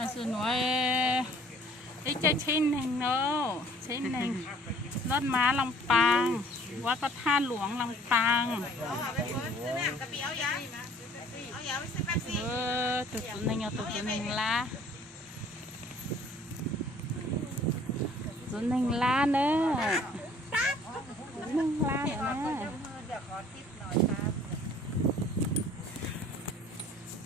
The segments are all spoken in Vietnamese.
那是หน่วยอีกจะชิ้นหนึ่งเนาะชิ้นหนึ่งรถม้าลำปางวัดพระธาตุหลวงลำปางเออตุ๊ดตุนหนึ่งเอาตุ๊ดตุนหนึ่งละตุนหนึ่งละเนอะตุนหนึ่งละเนอะ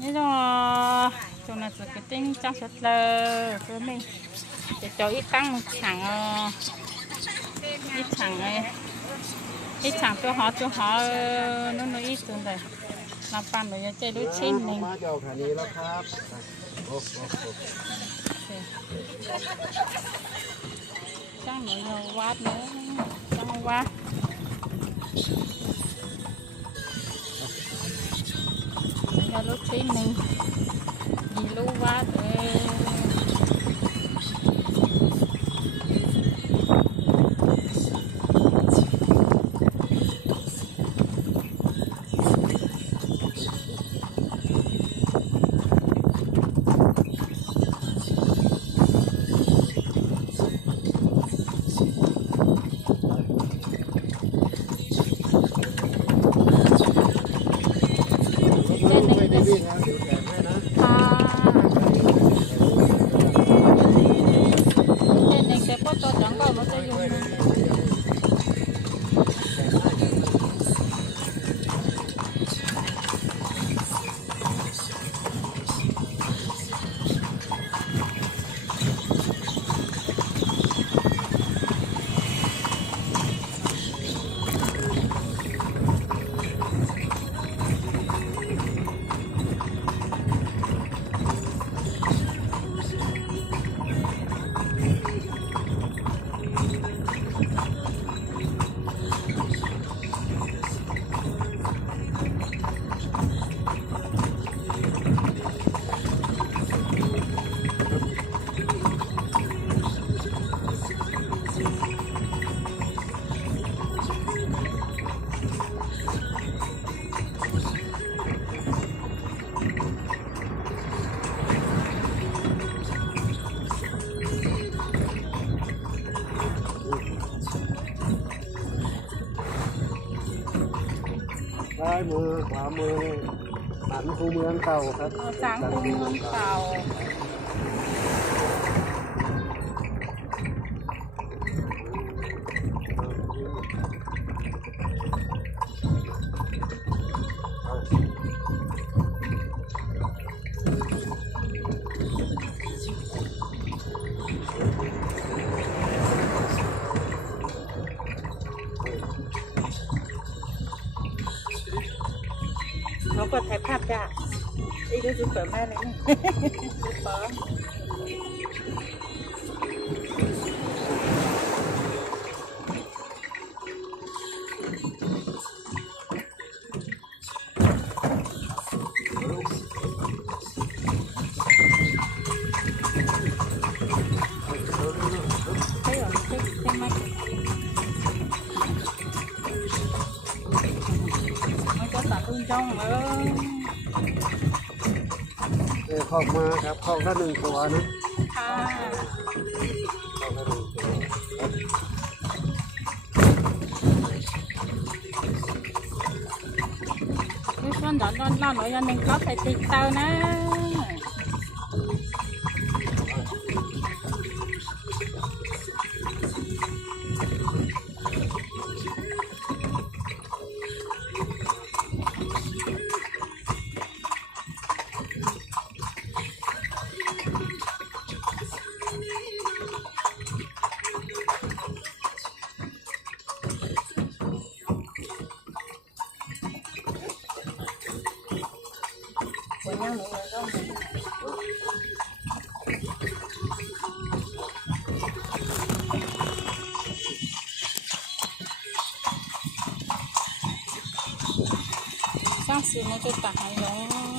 นี่จ้า อีตั้งถังเอออีถังไอ้อีถังตัวหอตัวหอเออนู่นนู่นอีตัวเลยลำปันหนูจะใจรู้ชิ้นหนึ่ง มาเจ้าขานี้แล้วครับโอ้โห จ้างหนูโยวัดเนื้อะจ้างวัดจะรู้ชิ้นหนึ่ง Louvado. É. ซ้ายมือขวามือหันคูเมืองเก่าครับเอาจางคูเมืองเก่า เขาก็ถ่ายภาพจ้ะไอ้ดูสุดเปิดแม่เลยนี่สุดเปิด ใ อกมาครับคอกละหนึ่งตัวนะค่ะคอหนึ่งตัวช่วยดอนดอนเราหน่อยยันหนึ่งก็ไปติดเตานะ 当时呢就打韩荣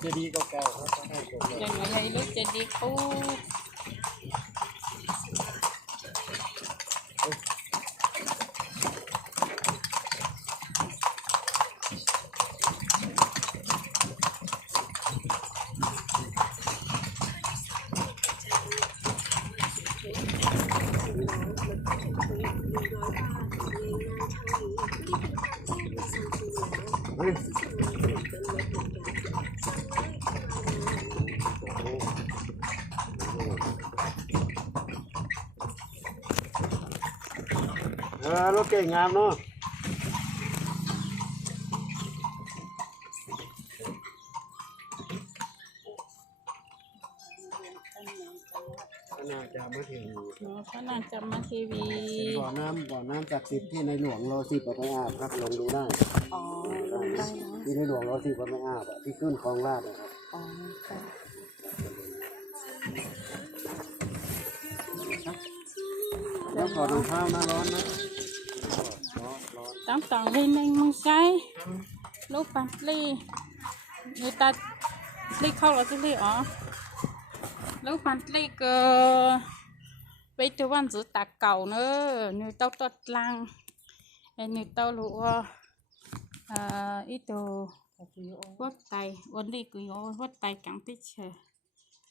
เจดีย์เก่าๆครับองให้ผมเยจนหัวใจลึกจดีปุ๊บ ออรถเก่งงามเนาะขนาดจะมาถึงหนูพระนางจำมาทีวีบ่อน้ำบ่อน้ำจากสิบที่ในหลวงรอสิบเอาไปอาบครับลองดูได้อ๋อได้ที่ในหลวงรอสิบเอาไปอาบอะที่ขึ้นคลองลาดนะครับอ๋อค่ะแล้วขอรองเท้านะร้อนนะร้ trắng tròn lên lên măng cái lúc bàn ly, người ta ly khâu là cái ly ó. Lúc bàn ly cơ bây giờ bạn giữ tạc cầu nữa, người tao tọt lang người tao ờ ít đồ vớt tay ổn đi cứ vớt tay cắn tích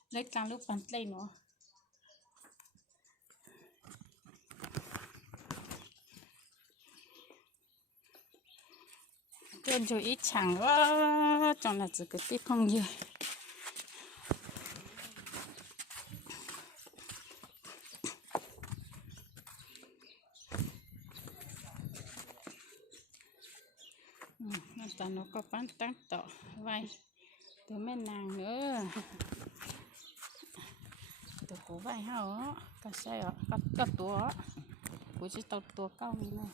lấy càng lúc bàn ly nữa. Lên rồi ít chẳng quá trong là chỉ cái tiếp không gì nó ta nó có bán tăng tọ vay từ mấy nàng nữa từ cổ vay hả? á xe á cả tua của chỉ tàu tua cao như này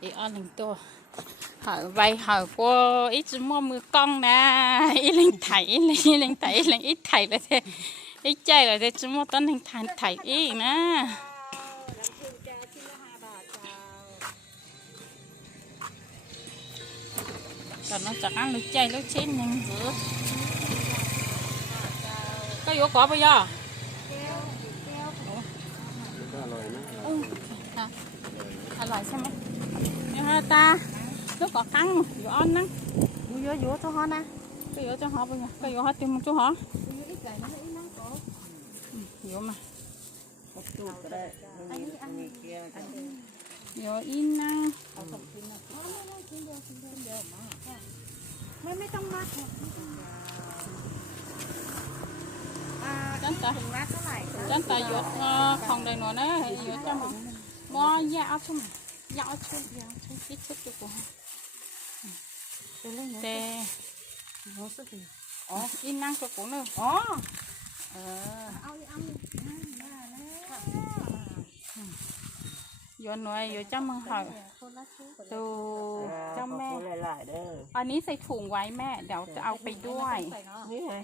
thì ăn linh to hỏi vay hỏi qua ít mua mưa con nè. Ít linh thải, ít linh ít lên ít linh ít thải là thế. Ít chạy là thế chỉ mua tân lên thàn thảy ít nè. Còn nó chẳng ăn được chạy lúc chết nhưng giữa có yếu có bây giờ? Ủa? Ừ. À, à, lại xem mấy cho hai ta. Nó có căng vô ăn nắng vô vô cho họ nè cái vô cho họ bây giờ cái vô họ tìm một chỗ họ. Vô mà. Vô in năng mấy mấy trong mắt chân tay chân tay vô ờ, không đầy nữa nó vô cho mà mua da ốc ยาอัด양아치 양아치 끼쳤도 고 네. 뭐 쓰세 요? 어, 인낭 쳤고는 어. 어. 아우 아 우. 요노 아이 요 짬은 하. 또 짬 매. อันนี้ใส่ถุงไว้แม่ เดี๋ยวจะเอาไปด้วย นี่ไง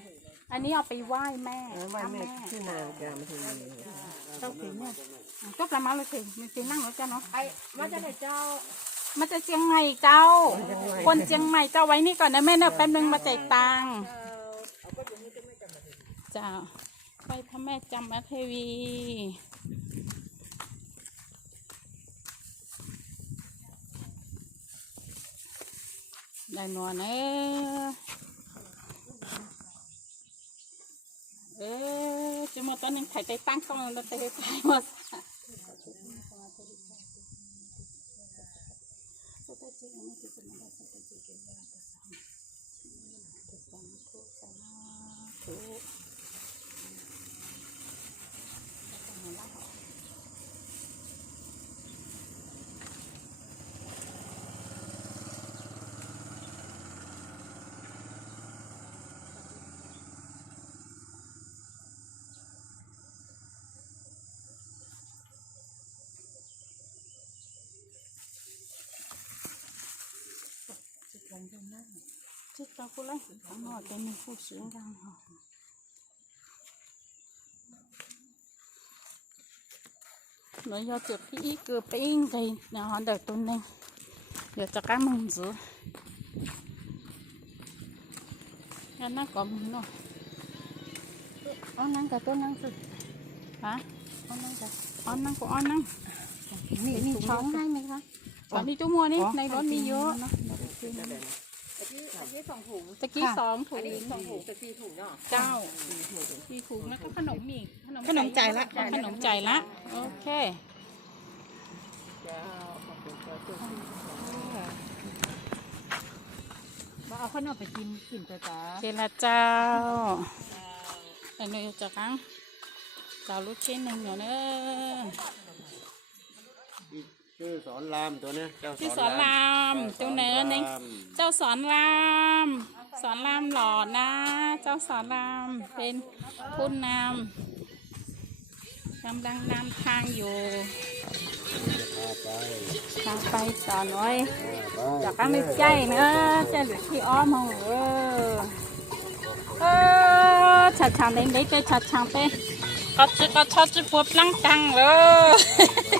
อันนี้เอาไปไหว้แม่ไหว้แม่ที่นางกรรมทีนี้องถึงเนี่ย ก็ประมาณเลยสิมันจะนั่งแล้วจ้ะเนาะไอ้มาจากไหนเจ้ามันจะเชียงใหม่เจ้า คนเชียงใหม่เจ้าไว้นี่ก่อนนะแม่เนอะแป๊บนึงมาจ่ายตังค์เจ้าไปพระแม่จำมาเทวีได้หนวลเอ้ยเอ๊ ะจะมาตอนนึงถ่ายใจตั้งกล้องแล้วถ่ายใจ chút tao cũng lấy cảm họ tên mình phụ sướng đang họ nó do chụp cái ý cửa bên thì nó họ đợi tuần này để cho các mong giữ cho nó có mừng nó ăn năng cả tôi năng sự hả ăn năng cả ăn năng của ăn năng mình mình sống hay mình hả còn đi chỗ mua đi này đón đi nhiều. นี่สองถุงตะกี้สองถุอันงนี้สองถุงแต่สี่ถุงเนาะเจ้าสี่ถุงแล้วก็ขนมอีกขนมจ่ายละขนมจ่ายละ โอเคเจ้าขอบคุณเจ้าจุ๊บมาเอาขนมไปกินกินจ้าจ้าโอเคละเจ้าอันนี้จะครั้งเจ้าลูกชิ้นหนึ่งอยู่เนอะ ชื่อสอนรามตัวเนี้ยเจ้าที่สอนรามเจ้าเนื้อนี่เจ้าสอนรามสอนรามหล่อนะ เจ้าสอนรามเป็นผู้นำกำลังนำทางอยู่พาไปทางไปสอนไว้ไปจากกันไม่ใจเนอะใจหรือที่อ้อมของเออเออชัดชังเด้งเด้งไปชัดชังไปก็จะก็ชอบจะปวดลังตังเลย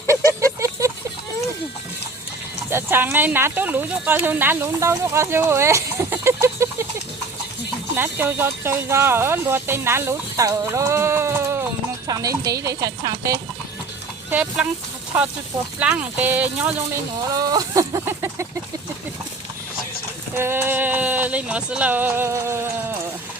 Dạ, chẳng này nát tôi lú cho con rồi nát lún đâu cho con rồi nát cho cho cho cho lúa tên nát lú tờ luôn mông chẳng nên đấy đấy chẳng chẳng thế thế plăng, cho chút bộ plăng thế nhau dùng lên nữa luôn lên nữa xí luôn